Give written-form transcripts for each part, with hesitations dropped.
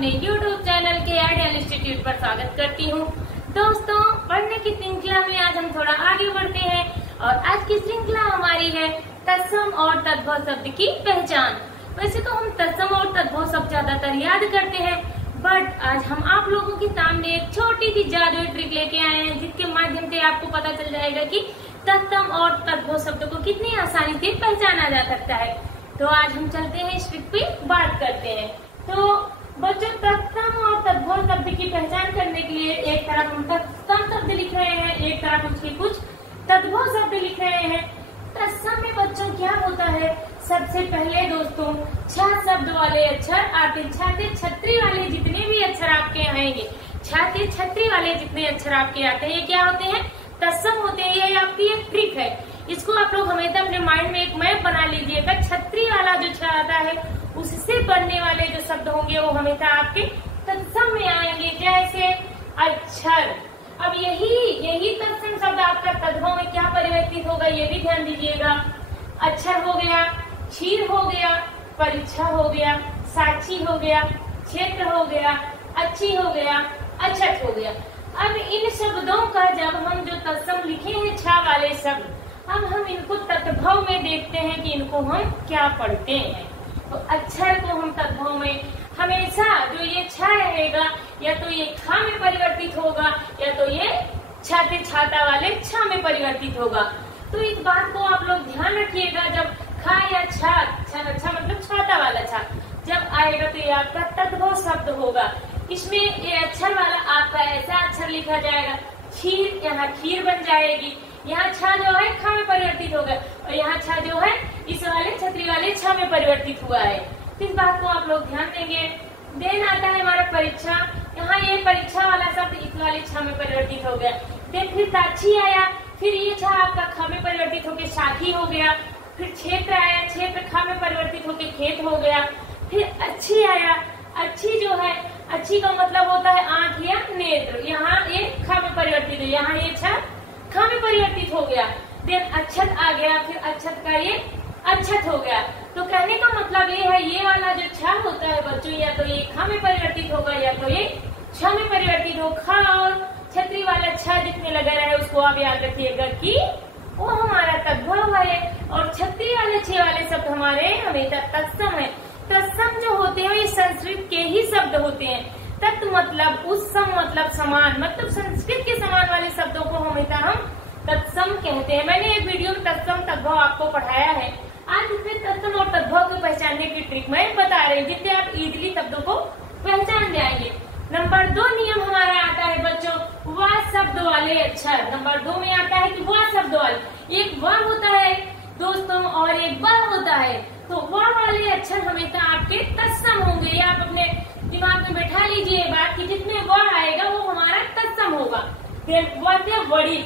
अपने YouTube channel के ideal institute पर स्वागत करती हूँ। दोस्तों, पढ़ने की श्रृंखला में आज हम थोड़ा आगे बढ़ते हैं और आज की श्रृंखला हमारी है तत्सम और तद्भव शब्द की पहचान। वैसे तो हम तत्सम और तद्भव शब्द ज्यादातर याद करते हैं, बट आज हम आप लोगों के सामने एक छोटी सी जादुई ट्रिक लेके आए हैं, जिसके माध्यम से आपको पता चल जाएगा कि तत्सम और तद्भव शब्द को कितनी आसानी से पहचाना जा सकता है। तो आज हम चलते हैं इस ट्रिक पे बात करते हैं। तो बच्चों, तत्सम और तद्भव शब्द की पहचान करने के लिए एक तरफ हम तत्सम शब्द लिख रहे हैं, एक तरफ उसके कुछ तद्भव शब्द लिख रहे हैं। तत्सम में बच्चों क्या होता है, सबसे पहले दोस्तों छह शब्द वाले अक्षर आते, छाते छतरी वाले जितने भी अक्षर आपके आएंगे, छाते छतरी वाले जितने अक्षर आपके आते हैं, ये क्या होते हैं, तत्सम होते हैं। ये आपकी एक ट्रिक है, इसको आप लोग हमेशा अपने माइंड में एक मैप बना लीजिएगा। छतरी वाला जो छह आता है उससे बनने वाले जो शब्द होंगे वो हमेशा आपके तत्सम में आएंगे, जैसे अक्षर। अब यही तत्सम शब्द आपका तद्भव में क्या परिवर्तित होगा, ये भी ध्यान दीजिएगा। अक्षर हो गया, क्षीर हो गया, परीक्षा हो गया, साक्षी हो गया, क्षेत्र हो गया, अच्छी हो गया, अछत हो गया। अब इन शब्दों का जब हम जो तत्सम लिखे हैं छह वाले शब्द, अब हम इनको तद्भव में देखते हैं कि इनको हम क्या पढ़ते हैं। तो अक्षर को हम तद्भव में हमेशा जो ये छा रहेगा, या तो ये खा में परिवर्तित होगा, या तो ये छाते छाता वाले छा में परिवर्तित होगा। तो इस बात को आप लोग ध्यान रखिएगा, जब खा या छा मतलब छाता वाला छा जब आएगा तो ये आपका तद्भव शब्द होगा। इसमें ये अक्षर वाला आपका ऐसा अक्षर लिखा जाएगा, खीर, यहाँ खीर बन जाएगी, यहाँ छा जो है खा में परिवर्तित होगा, और यहाँ छा जो है इस वाले छतरी वाले छा में परिवर्तित हुआ है। इस बात को आप लोग ध्यान देंगे। देन आता है हमारा परीक्षा, यहाँ ये परीक्षा वाला शब्द इस वाले छा में परिवर्तित हो गया। देन फिर साक्षी आया, फिर ये छा आपका खा में परिवर्तित होकर साखी हो गया। फिर क्षेत्र आया, क्षेत्र खा में परिवर्तित होकर खेत हो गया। फिर अच्छी आया, अच्छी जो है अच्छी का मतलब होता है आंख या नेत्र, यहाँ ये खा में परिवर्तित है, यहाँ ये छा खा में परिवर्तित हो गया। देन अक्षत आ गया, फिर अक्षत का ये अक्षत हो गया। तो कहने का मतलब ये है, ये वाला जो छा होता है बच्चों, या तो ये खा में परिवर्तित होगा या तो ये छ में परिवर्तित हो। खा और छतरी वाला छा जितने लगा रहे उसको आप याद रखिएगा कि वो हमारा तद्भव है, और छतरी वाले छह वाले शब्द हमारे हमेशा तत्सम है। तत्सम जो होते हैं ये संस्कृत के ही शब्द होते हैं। तत् मतलब उत्सम मतलब समान, मतलब संस्कृत के समान वाले शब्दों को हमेशा हम तत्सम कहते हैं। मैंने एक वीडियो में तत्सम तद्भव आपको पढ़ाया है, आज इसमें तत्सम और तद्भव को पहचानने की ट्रिक मैं बता रही हूँ, जिससे आप इजीली शब्दों को पहचान जाएंगे। नंबर 2 नियम हमारा आता है बच्चों, वा शब्द वाले अक्षर। नंबर 2 में आता है कि वा शब्द वाले, एक वा होता है दोस्तों और एक वा होता है। तो वा वाले अक्षर हमेशा आपके तत्सम होंगे। ये आप अपने दिमाग में बैठा लीजिए बात कि जितने वा आएगा वो हमारा तत्सम होगा। फिर वड़ी,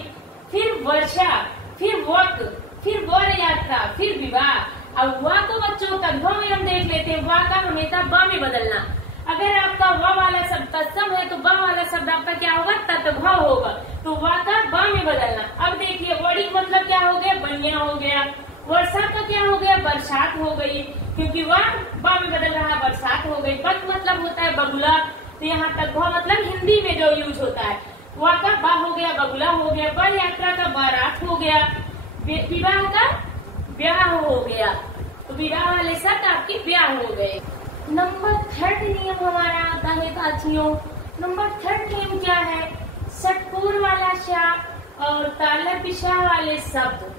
फिर वर्षा, फिर वक, फिर वर यात्रा, फिर विवाह। अब वा को बच्चों तद्भव में हम देख लेते हैं, वा का हमेशा बा में बदलना। अगर आपका वा वाला शब्द तत्सम है तो बा वाला शब्द आपका क्या होगा, तद्भव होगा। तो वा का बा में बदलना। अब देखिए, वड़ी मतलब क्या हो गया, बनिया हो गया। वर्षा का क्या हो गया, बरसात हो गई, क्योंकि वह बा में बदल रहा, बरसात हो गई। बक मतलब होता है बगुला, तो यहाँ तद्भव मतलब हिंदी में जो यूज होता है, वह का बा हो गया, बगुला हो गया। बर यात्रा का बारात हो गया। विवाह का ब्याह हो गया, तो विवाह वाले शब्द आपके ब्याह हो गए। नंबर 3 नियम हमारा आता है साथियों। नंबर 3 नियम क्या है, षटकोर वाला शा और तालव्य शा वाले शब्द,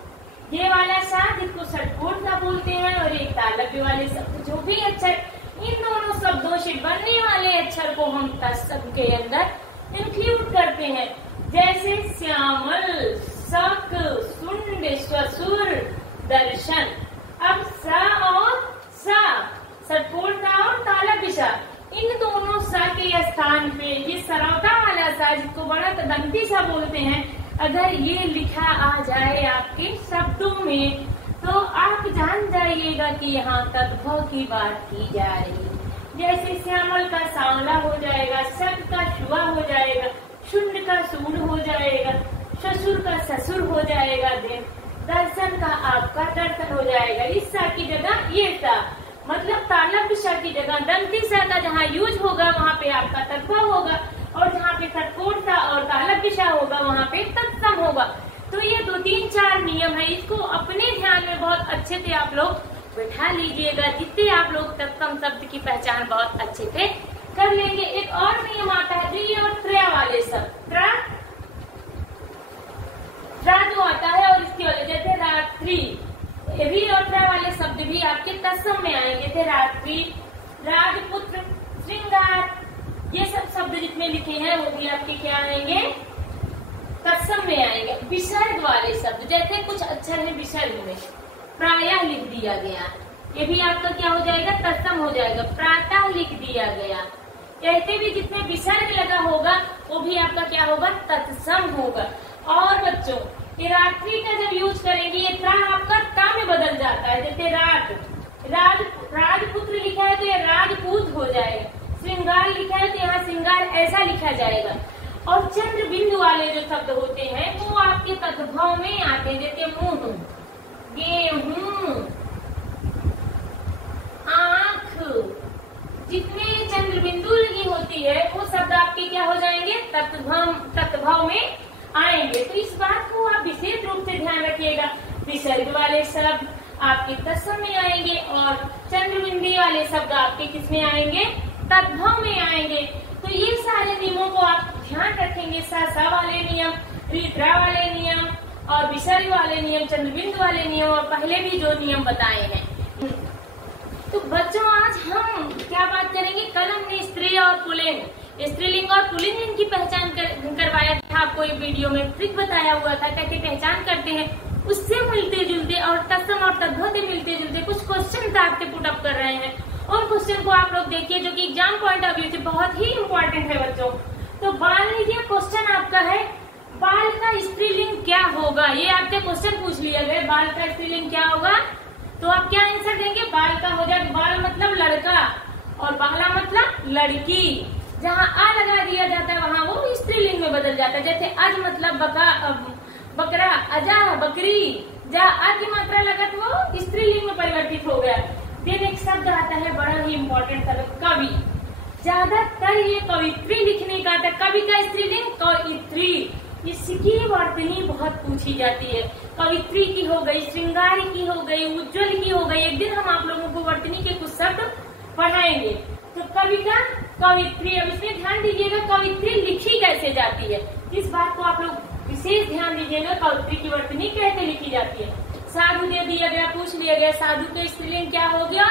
ये वाला सा जिसको षटकोर सा बोलते हैं, और एक तालव्य वाले शब्द, जो भी अक्षर इन दोनों शब्दों से बनने वाले अक्षर को हम तत्सम के अंदर इंक्लूड करते हैं। जैसे श्यामल, शक, सुंड, ससुर, दर्शन। अब सा और सा, षटकोर सा और तालव्य सा, इन दोनों सा के स्थान पे ये सरौता वाला सा, जिसको बड़ा दंती सा बोलते हैं, अगर ये लिखा आ जाए आपके शब्दों में, तो आप जान जाइएगा कि यहाँ तद्भव की बात की जा रही है। जैसे श्यामल का सांवला हो जाएगा, शक का शुआ हो जाएगा, शुंड का सूंड हो जाएगा, ससुर का ससुर हो जाएगा, दर्शन का आपका दर्शन हो जाएगा। इस सा की जगह ये सा, मतलब तालव्य सा की जगह दंती सा का जहाँ यूज होगा वहाँ पे आपका तद्भव होगा, और जहाँ पे सटकोटता और तालब विषय होगा वहाँ पे तत्सम होगा। तो ये 2-3-4 नियम है, इसको अपने ध्यान में बहुत अच्छे से आप लोग बैठा लीजिएगा, जिससे आप लोग तत्सम शब्द की पहचान बहुत अच्छे से कर लेंगे। एक और नियम आता है री और त्रा वाले शब्द। त्रा जो आता है और इसकी वजह जैसे रात्रि, री और त्रा वाले शब्द भी आपके तत्सम में आएंगे। थे रात्रि, राजपुत्र, श्रृंगार, ये सब शब्द जितने लिखे हैं वो भी आपके क्या आएंगे, तत्सम में आएंगे। विसर्ग वाले शब्द जैसे कुछ अक्षर है विसर्ग में, प्रायः लिख दिया गया, ये भी आपका क्या हो जाएगा, तत्सम हो जाएगा। प्रातः लिख दिया गया, कहते भी जितने विसर्ग लगा होगा वो भी आपका क्या होगा, तत्सम होगा। और बच्चों ये रात्रि का जब यूज करेंगे ये त्रा आपका ता में बदल जाता है। जैसे राजपुत्र लिखा है तो ये राजपूत हो जाएगा, श्रृंगार लिखा है तो यहाँ श्रृंगार ऐसा लिखा जाएगा। और चंद्र बिंदु वाले जो शब्द होते हैं वो आपके तद्भव में आते हैं, जैसे मुंह, गेहूं, आंख, जितने चंद्र बिंदु लगी होती है वो शब्द आपके क्या हो जाएंगे, तत्भव में आएंगे। तो इस बात को आप विशेष रूप से ध्यान रखिएगा, विसर्ग वाले शब्द आपके तत्सम में आएंगे और चंद्रबिंदी वाले शब्द आपके किसमें आएंगे, तद्भव में आएंगे। तो ये सारे नियमों को आप ध्यान रखेंगे, सा वाले नियम, रीत्रा वाले नियम और विसर्ग वाले नियम, चंद्रबिंदु वाले नियम और पहले भी जो नियम बताए हैं। तो बच्चों आज हम क्या बात करेंगे, कल हमने स्त्री और पुल्लिंग, स्त्रीलिंग और पुल्लिंग इनकी पहचान करवाया था, आपको एक वीडियो में ट्रिक बताया हुआ था कैसे पहचान करते हैं। उससे मिलते जुलते और तत्सम और तद्भव से मिलते जुलते कुछ क्वेश्चन आपसे पुट अप कर रहे हैं, और क्वेश्चन को आप लोग देखिए जो कि एग्जाम पॉइंट ऑफ व्यू से बहुत ही इम्पोर्टेंट है बच्चों। तो मान लीजिए क्वेश्चन आपका है बाल का स्त्रीलिंग क्या होगा, ये आपसे क्वेश्चन पूछ लिया गया, बाल का स्त्रीलिंग क्या होगा, तो आप क्या आंसर देंगे, बाल का हो जाएगा, बाल मतलब लड़का और बाला मतलब लड़की, जहाँ आ लगा दिया जाता है वहाँ वो स्त्रीलिंग में बदल जाता है। जैसे अज मतलब बकरा, अजा बकरी, जा आ की मात्रा लगा तो वो स्त्रीलिंग में परिवर्तित हो गया। देन एक शब्द आता है बड़ा ही इम्पोर्टेंट शब्द कवि, ज्यादातर ये कवित्री लिखने का आता है। कवि का स्त्रीलिंग कवित्री, इसकी वर्तनी बहुत पूछी जाती है, कवित्री की हो गई, श्रृंगार की हो गई, उज्जवल की हो गई। एक दिन हम आप लोगों को वर्तनी के कुछ शब्द पढ़ाएंगे। तो कवि का कवित्री, अब इसमें ध्यान दीजिएगा कवित्री लिखी कैसे जाती है, इस बात को आप लोग विशेष ध्यान दीजिएगा, कवित्री की वर्तनी कैसे लिखी जाती है। साधु दे दिया गया, पूछ लिया गया साधु का स्त्रीलिंग क्या हो गया,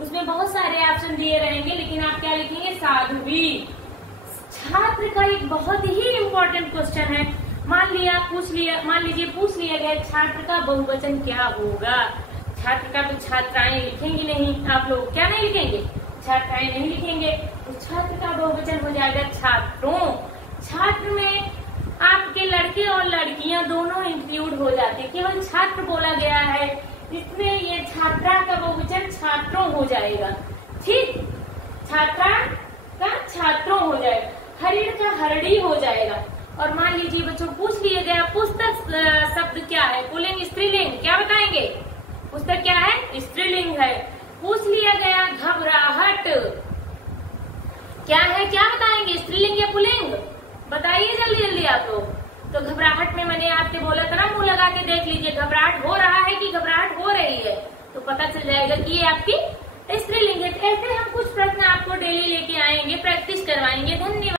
उसमें बहुत सारे ऑप्शन दिए रहेंगे, लेकिन आप क्या लिखेंगे, साध्वी। छात्र का एक बहुत ही इम्पोर्टेंट क्वेश्चन है, मान लीजिए पूछ लिया गया छात्र का बहुवचन क्या होगा। छात्र का तो छात्राएं लिखेंगे नहीं, आप लोग क्या नहीं लिखेंगे, छात्राएं नहीं लिखेंगे, तो छात्र का बहुवचन हो जाएगा छात्रों। छात्र में आपके लड़के और लड़कियां दोनों इंक्लूड हो जाते, केवल छात्र बोला गया है, इसमें ये छात्रा का बहुवचन छात्रों हो जाएगा। ठीक, छात्रा का छात्रों हो जाएगा, हरिण का हरड़ी हो जाएगा। और मान लीजिए बच्चों पूछ लिया गया पुस्तक शब्द क्या है, पुल्लिंग स्त्रीलिंग, क्या बताएंगे, पुस्तक क्या है, स्त्रीलिंग है। पूछ लिया गया घबराहट क्या है, क्या बताएंगे, स्त्रीलिंग या पुल्लिंग, बताइए जल्दी जल्दी आप लोग। तो घबराहट में मैंने आपसे बोला था ना, मुंह लगा के देख लीजिए घबराहट हो रहा है कि घबराहट हो रही है, तो पता चल जाएगा कि ये आपकी स्त्रीलिंग है। ऐसे हम कुछ प्रश्न आपको डेली लेके आएंगे, प्रैक्टिस करवाएंगे। धन्यवाद।